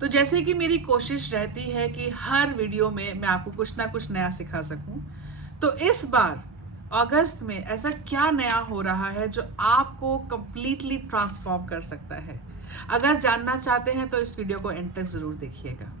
तो जैसे कि मेरी कोशिश रहती है कि हर वीडियो में मैं आपको कुछ ना कुछ नया सिखा सकूं, तो इस बार अगस्त में ऐसा क्या नया हो रहा है जो आपको कंप्लीटली ट्रांसफॉर्म कर सकता है। अगर जानना चाहते हैं तो इस वीडियो को एंड तक ज़रूर देखिएगा।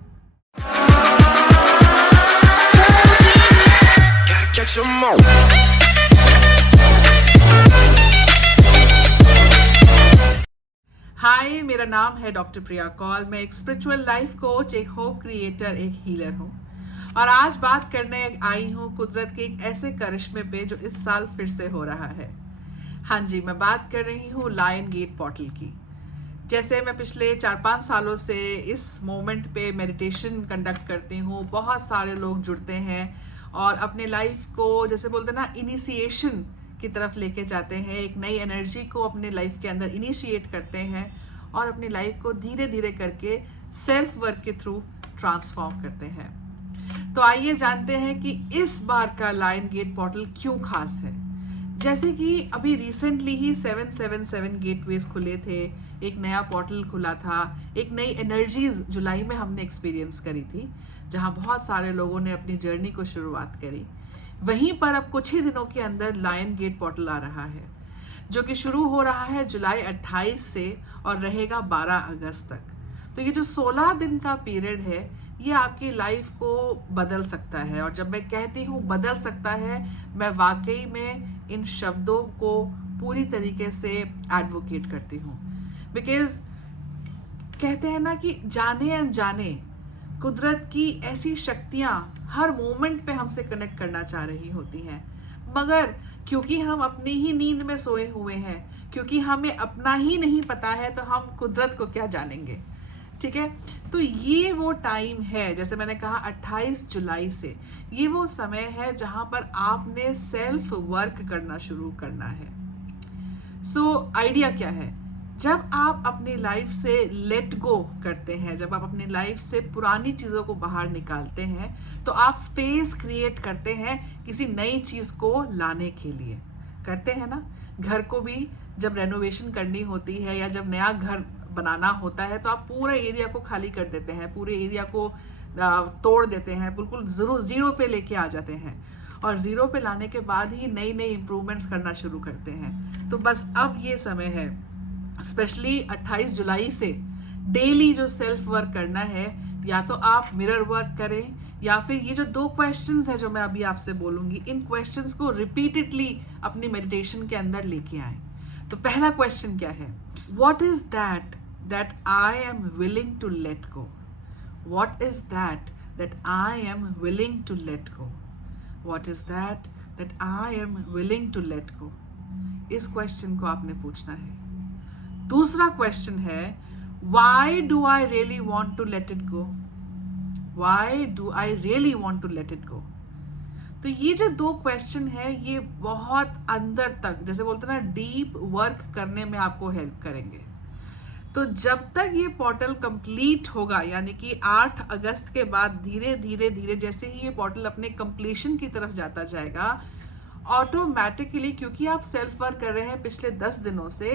हाय, मेरा नाम है डॉक्टर प्रिया कौल। मैं एक स्पिरिचुअल लाइफ कोच, एक होप क्रिएटर, एक हीलर हूँ और आज बात करने आई हूँ कुदरत के एक ऐसे करिश्मे पे जो इस साल फिर से हो रहा है। हाँ जी, मैं बात कर रही हूँ लायन गेट पोर्टल की। जैसे मैं पिछले 4-5 सालों से इस मोमेंट पे मेडिटेशन कंडक्ट करती हूँ, बहुत सारे लोग जुड़ते हैं और अपने लाइफ को जैसे बोलते हैं ना, इनिशिएशन की तरफ लेके जाते हैं, एक नई एनर्जी को अपने लाइफ के अंदर इनिशिएट करते हैं और अपनी लाइफ को धीरे धीरे करके सेल्फ वर्क के थ्रू ट्रांसफॉर्म करते हैं। तो आइए जानते हैं कि इस बार का लायन गेट पोर्टल क्यों खास है। जैसे कि अभी रिसेंटली ही 777 गेटवेज खुले थे, एक नया पोर्टल खुला था, एक नई एनर्जीज जुलाई में हमने एक्सपीरियंस करी थी, जहां बहुत सारे लोगों ने अपनी जर्नी को शुरुआत करी। वहीं पर अब कुछ ही दिनों के अंदर लायन गेट पोर्टल आ रहा है, जो कि शुरू हो रहा है जुलाई 28 से और रहेगा 12 अगस्त तक। तो ये जो 16 दिन का पीरियड है, ये आपकी लाइफ को बदल सकता है। और जब मैं कहती हूँ बदल सकता है, मैं वाकई में इन शब्दों को पूरी तरीके से एडवोकेट करती हूँ। बिकॉज कहते हैं ना कि जाने अनजाने कुदरत की ऐसी शक्तियाँ हर मोमेंट पे हमसे कनेक्ट करना चाह रही होती हैं, मगर क्योंकि हम अपनी ही नींद में सोए हुए हैं, क्योंकि हमें अपना ही नहीं पता है, तो हम कुदरत को क्या जानेंगे। ठीक है, तो ये वो टाइम है, जैसे मैंने कहा 28 जुलाई से ये वो समय है जहां पर आपने सेल्फ वर्क करना शुरू करना है। सो आइडिया क्या है, जब आप अपनी लाइफ से लेट गो करते हैं, जब आप अपनी लाइफ से पुरानी चीज़ों को बाहर निकालते हैं, तो आप स्पेस क्रिएट करते हैं किसी नई चीज़ को लाने के लिए। करते हैं ना, घर को भी जब रेनोवेशन करनी होती है या जब नया घर बनाना होता है, तो आप पूरे एरिया को खाली कर देते हैं, पूरे एरिया को तोड़ देते हैं, बिल्कुल जरूर जीरो पे लेके आ जाते हैं और जीरो पे लाने के बाद ही नई नई इम्प्रूवमेंट्स करना शुरू करते हैं। तो बस अब ये समय है, स्पेशली 28 जुलाई से डेली जो सेल्फ वर्क करना है, या तो आप मिरर वर्क करें या फिर ये जो 2 क्वेश्चंस है जो मैं अभी आपसे बोलूंगी, इन क्वेश्चंस को रिपीटेडली अपनी मेडिटेशन के अंदर लेके आए। तो पहला क्वेश्चन क्या है, what is that that I am willing to let go. What is that that I am willing to let go. What is that that I am willing to let go. इस question को आपने पूछना है। दूसरा question है, why do I really want to let it go. Why do I really want to let it go. तो ये जो 2 क्वेश्चन है, ये बहुत अंदर तक, जैसे बोलते हैं ना, डीप वर्क करने में आपको हेल्प करेंगे। तो जब तक ये पोर्टल कंप्लीट होगा, यानी कि 8 अगस्त के बाद धीरे धीरे धीरे जैसे ही ये पोर्टल अपने कंप्लीशन की तरफ जाता जाएगा, ऑटोमेटिकली, क्योंकि आप सेल्फ वर्क कर रहे हैं पिछले 10 दिनों से,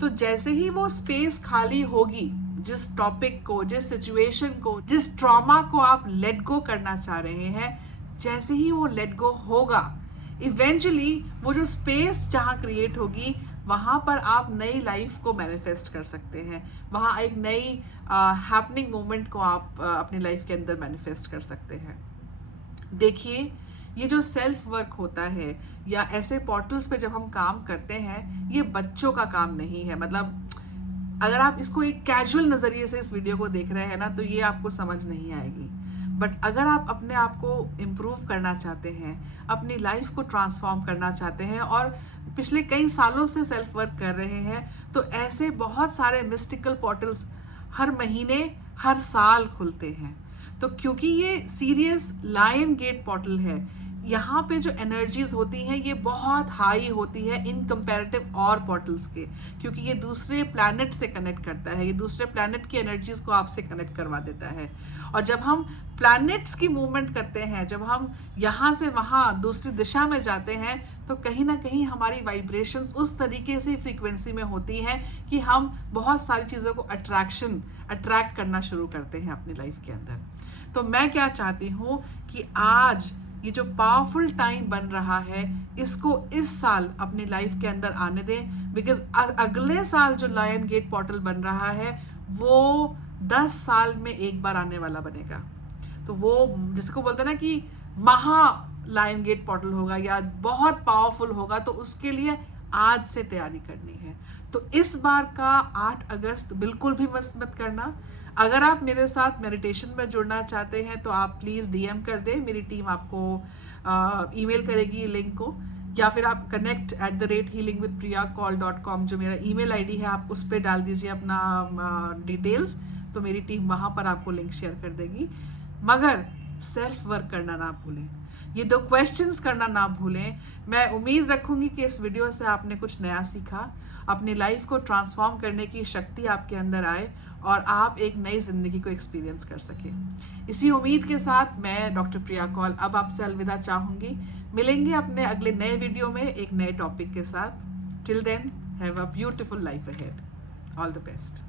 तो जैसे ही वो स्पेस खाली होगी, जिस टॉपिक को, जिस सिचुएशन को, जिस ट्रॉमा को आप लेट गो करना चाह रहे हैं, जैसे ही वो लेट गो होगा, इवेंचुअली वो जो स्पेस जहां क्रिएट होगी, वहां पर आप नई लाइफ को मैनिफेस्ट कर सकते हैं। वहां एक नई हैपनिंग मोमेंट को आप अपनी लाइफ के अंदर मैनिफेस्ट कर सकते हैं। देखिए, ये जो सेल्फ वर्क होता है या ऐसे पोर्टल्स पे जब हम काम करते हैं, ये बच्चों का काम नहीं है। मतलब अगर आप इसको एक कैजुअल नज़रिए से इस वीडियो को देख रहे हैं ना, तो ये आपको समझ नहीं आएगी। बट अगर आप अपने आप को इम्प्रूव करना चाहते हैं, अपनी लाइफ को ट्रांसफॉर्म करना चाहते हैं और पिछले कई सालों से सेल्फ वर्क कर रहे हैं, तो ऐसे बहुत सारे मिस्टिकल पोर्टल्स हर महीने, हर साल खुलते हैं। तो क्योंकि ये सीरियस लायन गेट पोर्टल है, यहाँ पे जो एनर्जीज होती हैं ये बहुत हाई होती है इन कंपैरेटिव और पोर्टल्स के, क्योंकि ये दूसरे प्लैनेट से कनेक्ट करता है, ये दूसरे प्लैनेट की एनर्जीज को आपसे कनेक्ट करवा देता है। और जब हम प्लैनेट्स की मूवमेंट करते हैं, जब हम यहाँ से वहाँ दूसरी दिशा में जाते हैं, तो कहीं ना कहीं हमारी वाइब्रेशंस उस तरीके से फ्रीक्वेंसी में होती हैं कि हम बहुत सारी चीज़ों को अट्रैक्ट करना शुरू करते हैं अपनी लाइफ के अंदर। तो मैं क्या चाहती हूँ कि आज ये जो पावरफुल टाइम बन रहा है, इसको इस साल अपनी लाइफ के अंदर आने दें, बिकॉज अगले साल जो लायन गेट पोर्टल बन रहा है वो 10 साल में एक बार आने वाला बनेगा। तो वो जिसको बोलते हैं ना कि महा लायन गेट पोर्टल होगा या बहुत पावरफुल होगा, तो उसके लिए आज से तैयारी करनी है। तो इस बार का 8 अगस्त बिल्कुल भी मिस मत करना। अगर आप मेरे साथ मेडिटेशन में जुड़ना चाहते हैं तो आप प्लीज़ डीएम कर दें, मेरी टीम आपको ईमेल करेगी लिंक को, या फिर आप connect@healingwithpriyacall.com जो मेरा ईमेल आईडी है, आप उस पर डाल दीजिए अपना डिटेल्स, तो मेरी टीम वहाँ पर आपको लिंक शेयर कर देगी। मगर सेल्फ वर्क करना ना भूलें, ये 2 क्वेश्चंस करना ना भूलें। मैं उम्मीद रखूंगी कि इस वीडियो से आपने कुछ नया सीखा, अपनी लाइफ को ट्रांसफॉर्म करने की शक्ति आपके अंदर आए और आप एक नई ज़िंदगी को एक्सपीरियंस कर सकें। इसी उम्मीद के साथ मैं डॉक्टर प्रिया कौल अब आपसे अलविदा चाहूँगी। मिलेंगे अपने अगले नए वीडियो में एक नए टॉपिक के साथ। Till then, have a beautiful life ahead. All the best.